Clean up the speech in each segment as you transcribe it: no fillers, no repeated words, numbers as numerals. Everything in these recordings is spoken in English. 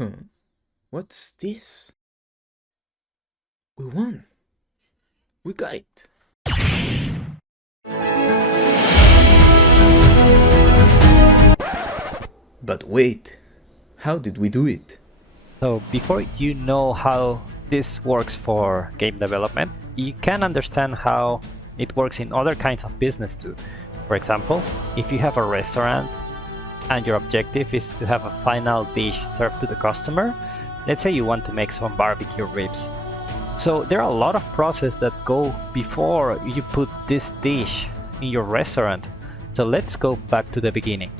Huh. What's this? We won. We got it. But wait, how did we do it? So before you know how this works for game development, you can understand how it works in other kinds of business too. For example, if you have a restaurant and your objective is to have a final dish served to the customer, let's say you want to make some barbecue ribs. So there are a lot of processes that go before you put this dish in your restaurant. So let's go back to the beginning.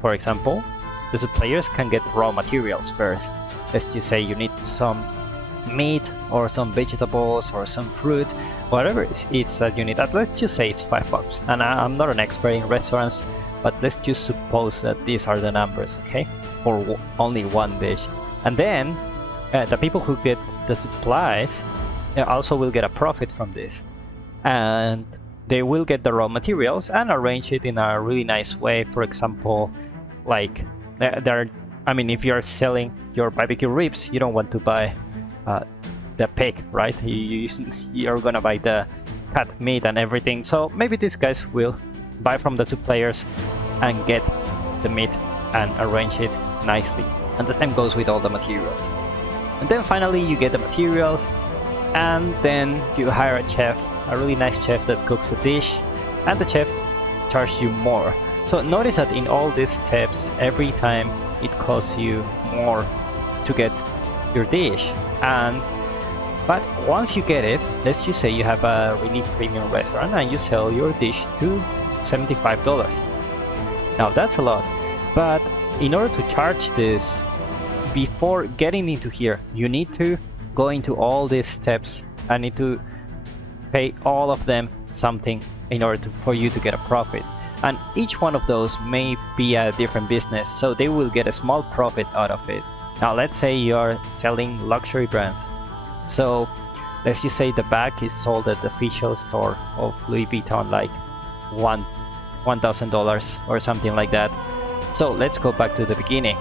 For example, the suppliers can get raw materials first. Let's just say you need some meat or some vegetables or some fruit, whatever it is that you need. Let's just say it's $5. And I'm not an expert in restaurants, but let's just suppose that these are the numbers, okay? For only one dish. And then the people who get the supplies also will get a profit from this. And they will get the raw materials and arrange it in a really nice way. For example, like if you're selling your barbecue ribs, you don't want to buy the pig, right? You're gonna buy the cut meat and everything. So maybe these guys will buy from the suppliers and get the meat and arrange it nicely. And the same goes with all the materials. And then finally you get the materials, and then you hire a chef, a really nice chef that cooks the dish, and the chef charges you more. So notice that in all these steps, every time it costs you more to get your dish. But once you get it, let's just say you have a really premium restaurant and you sell your dish to $75. Now that's a lot, but in order to charge this, before getting into here, you need to go into all these steps and need to pay all of them something in order for you to get a profit. And each one of those may be a different business, so they will get a small profit out of it. Now let's say you're selling luxury brands. So let's just say the bag is sold at the official store of Louis Vuitton, like $1,000 or something like that. So let's go back to the beginning.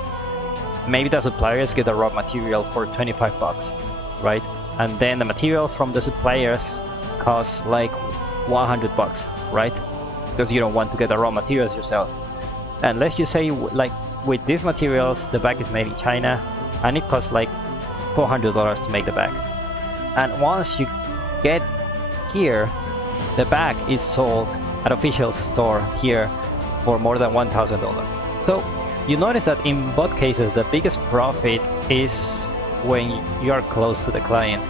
Maybe the suppliers get the raw material for $25, right? And then the material from the suppliers costs like $100, right? Because you don't want to get the raw materials yourself. And let's just say, like, with these materials, the bag is made in China and it costs like $400 to make the bag. And once you get here, the bag is sold at official store here for more than $1,000. So you notice that in both cases, the biggest profit is when you are close to the client.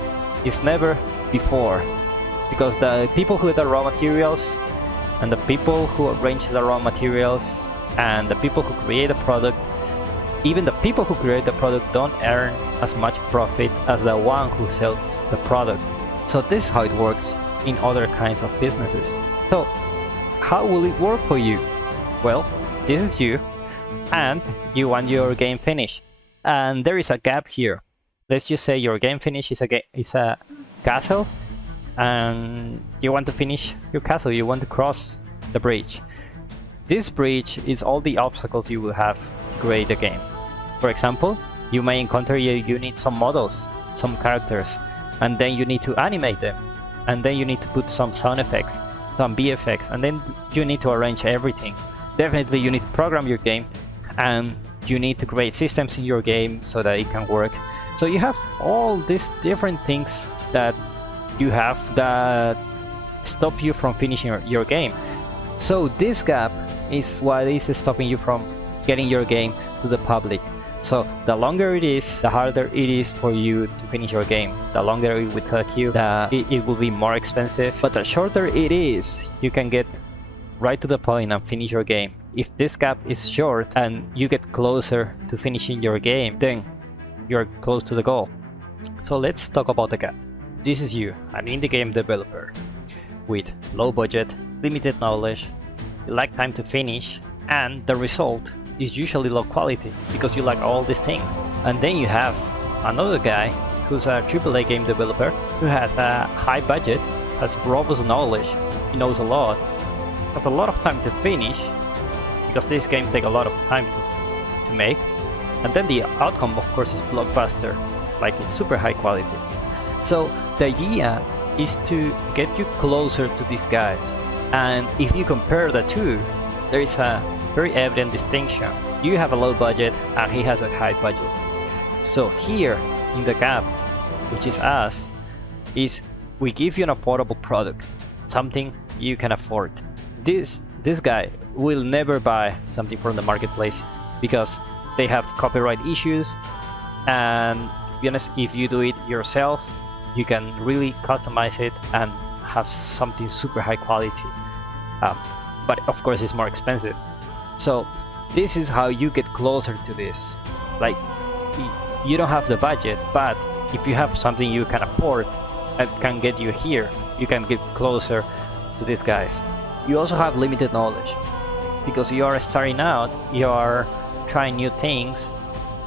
It's never before, because the people who get the raw materials and the people who arrange the raw materials and the people who create the product, even the people who create the product don't earn as much profit as the one who sells the product. So this is how it works in other kinds of businesses. So how will it work for you? Well, this is you, and you want your game finished, and there is a gap here. Let's just say your game finish is a castle, and you want to finish your castle, you want to cross the bridge. This bridge is all the obstacles you will have to create the game. For example, you may encounter you need some models, some characters, and then you need to animate them, and then you need to put some sound effects, some VFX, and then you need to arrange everything. Definitely you need to program your game, and you need to create systems in your game so that it can work. So you have all these different things that you have that stop you from finishing your game. So this gap is what is stopping you from getting your game to the public. So the longer it is, the harder it is for you to finish your game. The longer it will take you, it will be more expensive. But the shorter it is, you can get right to the point and finish your game. If this gap is short and you get closer to finishing your game, then you're close to the goal. So let's talk about the gap. This is you, an indie game developer with low budget, limited knowledge, you lack time to finish, and the result is usually low quality because you lack all these things. And then you have another guy who's a AAA game developer who has a high budget, has robust knowledge, he knows a lot, has a lot of time to finish because this game takes a lot of time to make, And then the outcome, of course, is blockbuster, like it's super high quality. So the idea is to get you closer to these guys. And if you compare the two, there is a very evident distinction. You have a low budget and he has a high budget. So here in the gap, which is us, is we give you an affordable product, something you can afford. This guy will never buy something from the marketplace because they have copyright issues, and to be honest, if you do it yourself, you can really customize it and have something super high quality. But of course it's more expensive. So this is how you get closer to this. Like, you don't have the budget, but if you have something you can afford that can get you here, you can get closer to these guys. You also have limited knowledge because you are starting out, you are trying new things,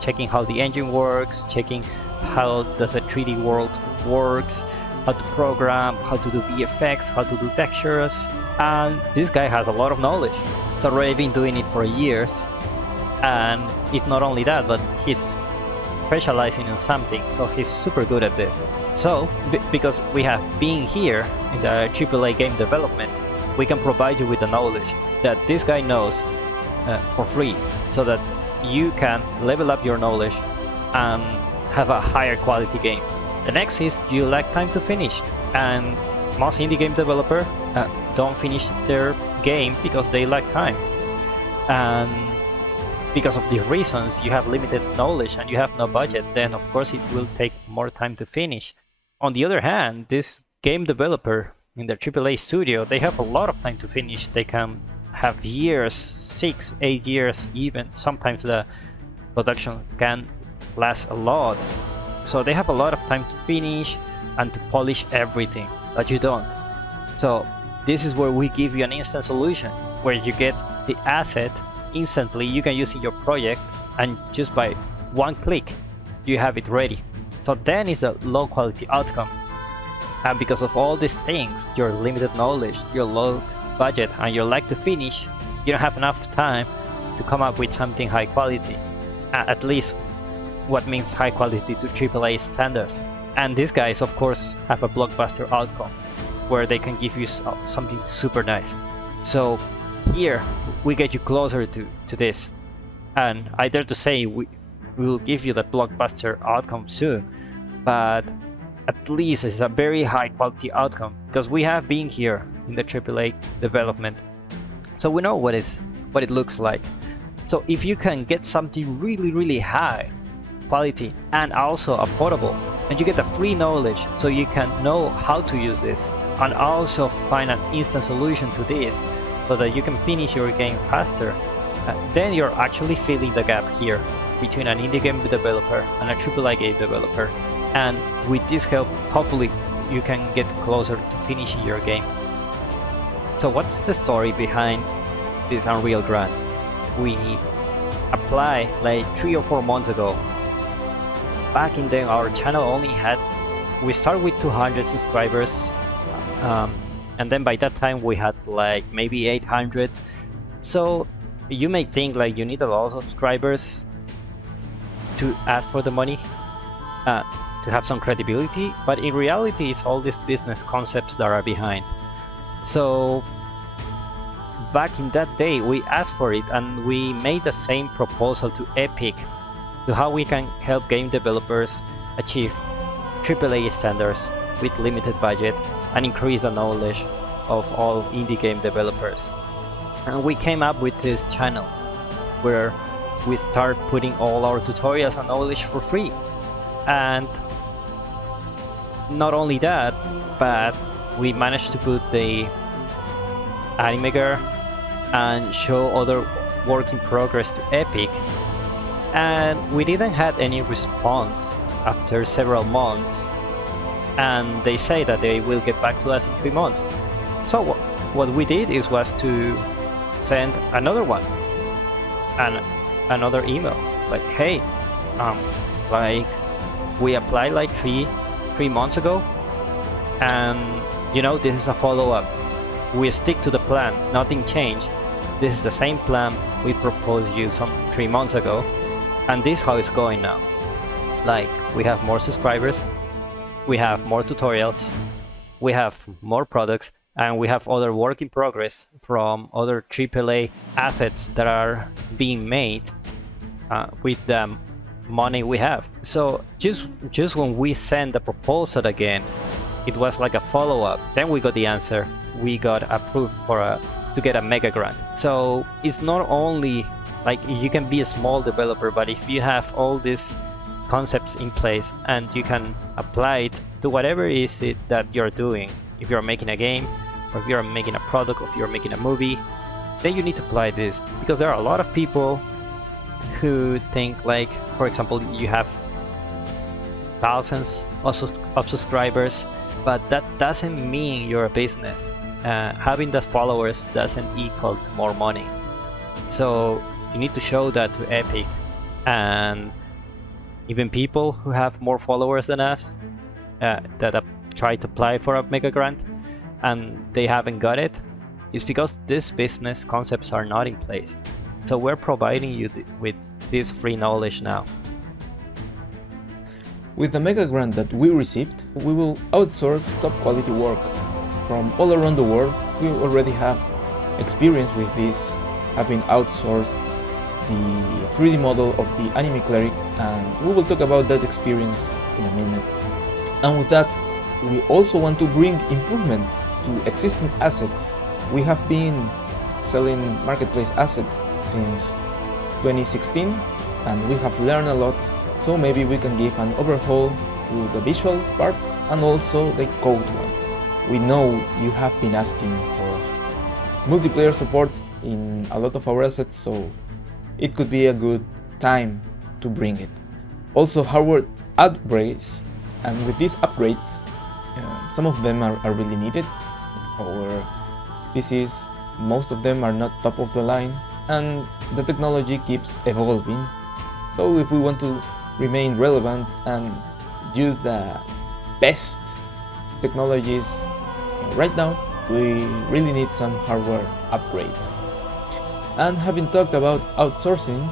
checking how the engine works, checking how does a 3D world works, how to program, how to do VFX, how to do textures. And this guy has a lot of knowledge. He's already been doing it for years, and it's not only that, but he's specializing in something, so he's super good at this. So because we have been here in the AAA game development, we can provide you with the knowledge that this guy knows for free, so that you can level up your knowledge and have a higher quality game. The next is you lack time to finish, and most indie game developers don't finish their game because they lack time. And because of these reasons, you have limited knowledge and you have no budget, then of course it will take more time to finish. On the other hand, this game developer in their AAA studio, they have a lot of time to finish. They can have years, 6, 8 years even. Sometimes the production can last a lot. So they have a lot of time to finish and to polish everything, but you don't. So this is where we give you an instant solution, where you get the asset instantly, you can use in your project, and just by one click you have it ready. So then it's a low quality outcome, and because of all these things, your limited knowledge, your low budget, and your lack to finish, you don't have enough time to come up with something high quality, at least what means high quality to AAA standards. And these guys of course have a blockbuster outcome where they can give you something super nice. So here we get you closer to this, and I dare to say we will give you that blockbuster outcome soon, but at least it's a very high quality outcome because we have been here in the AAA development, so we know what it looks like. So if you can get something really high quality and also affordable, and you get the free knowledge so you can know how to use this, and also find an instant solution to this so that you can finish your game faster, then you're actually filling the gap here between an indie game developer and a AAA game developer. And with this help, hopefully you can get closer to finishing your game. So what's the story behind this Unreal grant? We applied like 3 or 4 months ago. Back in then, our channel only had, we started with 200 subscribers, and then by that time we had like maybe 800. So you may think like you need a lot of subscribers to ask for the money, to have some credibility, but in reality it's all these business concepts that are behind. So back in that day we asked for it, and we made the same proposal to Epic to how we can help game developers achieve AAA standards with limited budget and increase the knowledge of all indie game developers. And we came up with this channel where we start putting all our tutorials and knowledge for free. And not only that, but we managed to put the Animaker and show other work in progress to Epic, and we didn't have any response after several months, and they say that they will get back to us in 3 months. So what we did was to send another one and another email. It's like, hey, like we applied like three months ago, and you know, this is a follow-up. We stick to the plan, nothing changed. This is the same plan we proposed you some 3 months ago, And this is how it's going now. Like, we have more subscribers, we have more tutorials, we have more products, and we have other work in progress from other AAA assets that are being made with the money we have. So just when we sent the proposal again, it was like a follow-up. Then we got the answer. We got approved to get a mega grant. So it's not only like you can be a small developer, but if you have all these concepts in place and you can apply it to whatever is it that you're doing, if you're making a game, or if you're making a product, or if you're making a movie, then you need to apply this, because there are a lot of people who think, like, for example, you have thousands of subscribers, but that doesn't mean you're a business. Having the followers doesn't equal to more money. So you need to show that to Epic, and even people who have more followers than us that have tried to apply for a mega grant and they haven't got it, is because these business concepts are not in place. So we're providing you with this free knowledge now. With the mega grant that we received, we will outsource top quality work from all around the world. We already have experience with this, having outsourced the 3D model of the Animaker Clerk, and we will talk about that experience in a minute. And with that, we also want to bring improvements to existing assets. We have been selling marketplace assets since 2016, and we have learned a lot, so maybe we can give an overhaul to the visual part and also the code one. We know you have been asking for multiplayer support in a lot of our assets, so it could be a good time to bring it. Also hardware upgrades, and with these upgrades, some of them are really needed. Our PCs, most of them are not top of the line, and the technology keeps evolving. So if we want to remain relevant and use the best technologies right now, we really need some hardware upgrades. And having talked about outsourcing,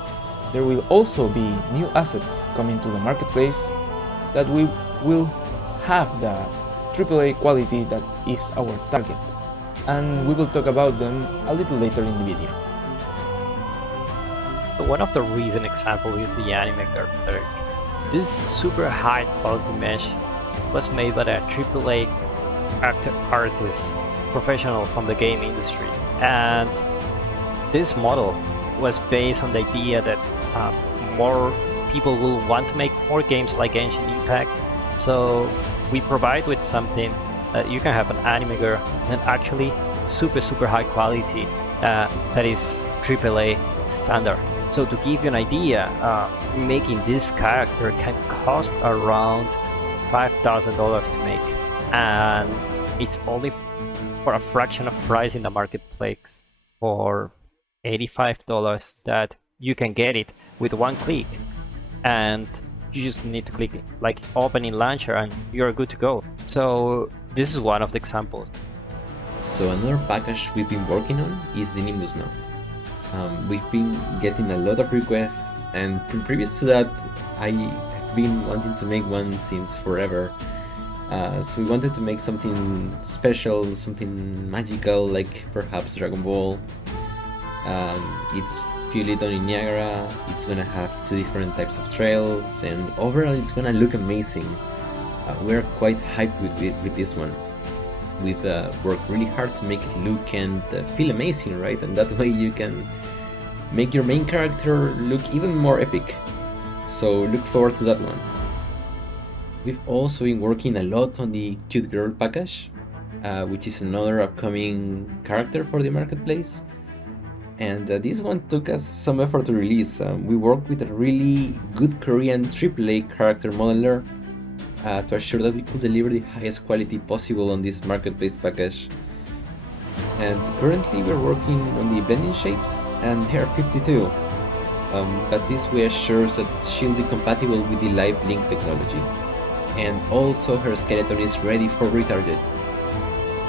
there will also be new assets coming to the marketplace that we will have the AAA quality that is our target, and we will talk about them a little later in the video. One of the recent examples is the Animaker Clerk. This super high quality mesh was made by a AAA artist professional from the game industry, and this model was based on the idea that more people will want to make more games like Genshin Impact. So we provide with something that you can have an Animaker and actually super high quality that is AAA standard. So to give you an idea, making this character can cost around $5,000 to make, and it's only for a fraction of price in the marketplace for $85 that you can get it with one click, and you just need to click like open in launcher and you're good to go. So this is one of the examples. So another package we've been working on is the Nimbus mount. We've been getting a lot of requests, and previous to that I have been wanting to make one since forever. So we wanted to make something special, something magical, like perhaps Dragon Ball. It's purely done in Niagara, it's gonna have 2 different types of trails, and overall it's gonna look amazing. We're quite hyped with this one. We've worked really hard to make it look and feel amazing, right? And that way you can make your main character look even more epic. So look forward to that one. We've also been working a lot on the Cute Girl package, which is another upcoming character for the marketplace. And this one took us some effort to release. We worked with a really good Korean AAA character modeler to assure that we could deliver the highest quality possible on this marketplace package. And currently we're working on the blending shapes, and they're 52. But this way assures that she'll be compatible with the live link technology. And also her skeleton is ready for retarget.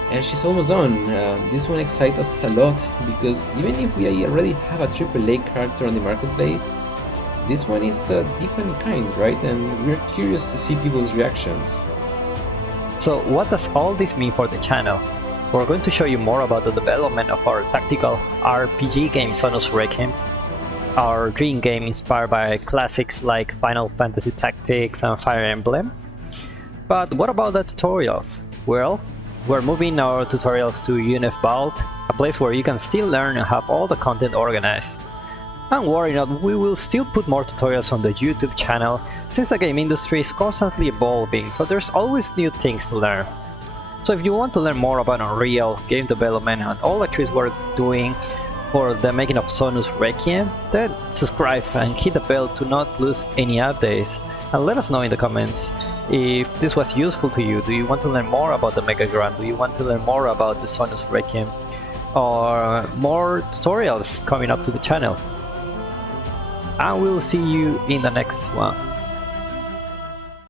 And she's almost done. This one excites us a lot, because even if we already have a AAA character on the marketplace, this one is a different kind, right? And we're curious to see people's reactions. So what does all this mean for the channel? We're going to show you more about the development of our tactical RPG game Sonus Requiem, our dream game inspired by classics like Final Fantasy Tactics and Fire Emblem. But what about the tutorials? Well, we're moving our tutorials to UNF Vault, a place where you can still learn and have all the content organized. And worry not, we will still put more tutorials on the YouTube channel, since the game industry is constantly evolving, so there's always new things to learn. So if you want to learn more about Unreal, game development and all the tricks we're doing for the making of Sonus Requiem, then subscribe and hit the bell to not lose any updates. And let us know in the comments if this was useful to you. Do you want to learn more about the Mega Grant? Do you want to learn more about the Sonus Requiem? Or more tutorials coming up to the channel? And we'll see you in the next one.